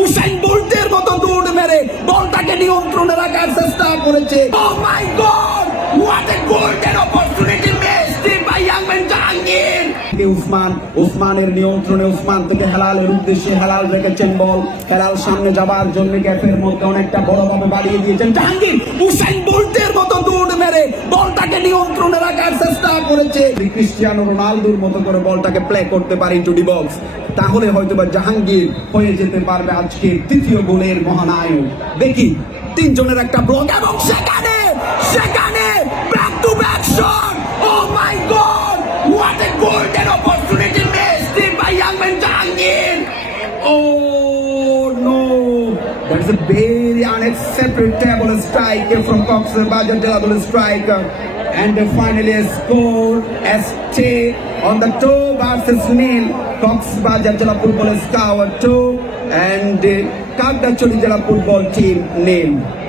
Usain বোল্টের মতো দৌড় মেরে বলটাকে নিয়ন্ত্রণে রাখার চেষ্টা করেছে। ও my god what a golden opportunity missed by ইয়াংম্যান Jahangir Usman উসমানের নিয়ন্ত্রণে উসমান থেকে হেলালের উদ্দেশ্যে হেলাল রেখেছেন বল। হেলাল সামনে যাবার জন্য গ্যাপের মধ্যে অনেকটা বড়ভাবে বাড়িয়ে দিয়েছেন। জাহাঙ্গীর হুসাইন বোল্টের নিয়ন্ত্রণে রাখার চেষ্টা করেছে। ক্রিস্টিয়ানো রোনালদোর মতো করে বলটাকে প্লে করতে পারে ইন্টু ডি বক্স তাহলে হয়তোবা জাহাঙ্গীর হয়ে যেতে পারবে আজকে তৃতীয় গোলের মহানায়ক। দেখি, তিনজনের একটা ব্লক এবং সেখানে সেখানে back to back shot oh my god what a golden opportunity missed by ইয়াংম্যান Jahangir Oh no! That's a very unacceptable strike from Cox Bajajalabul striker. And finally a score stay on the toe versus nil. Cox Bajajalabul Scour 2 and Kagdacholi Jala football team nil.